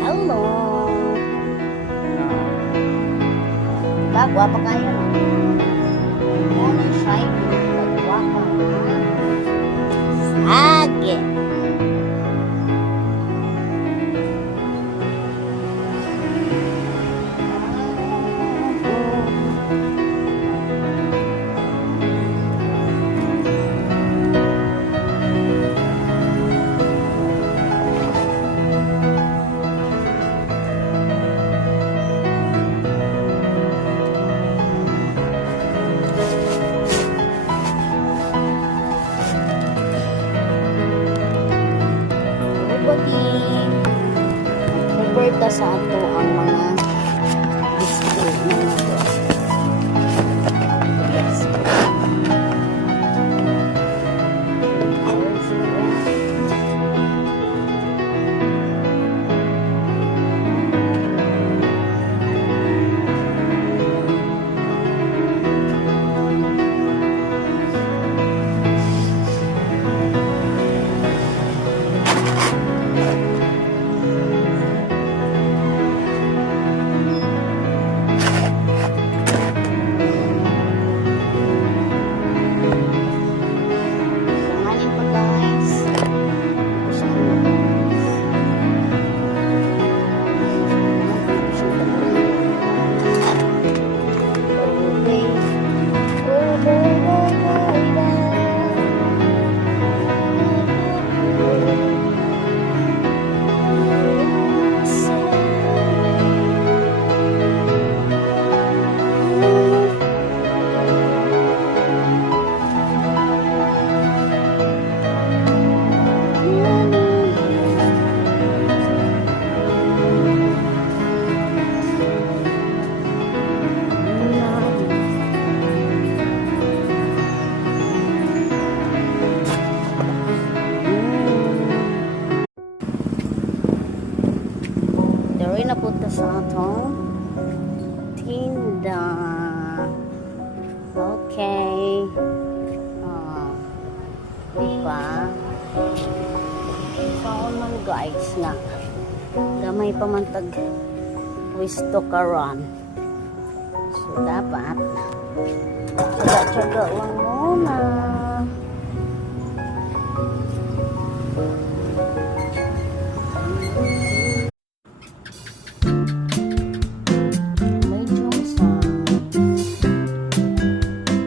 Hello. Guwapa kayo. Yan ang shiny. Guwapa na. Sage. Pupunta sa ato ang mga display na ito. Yes. Dari na punta sa atong tinda. Okay. Diba? So, man guys na. Gamay pa man tag wisto karon. So, dapat tsaga-tsaga lang muna.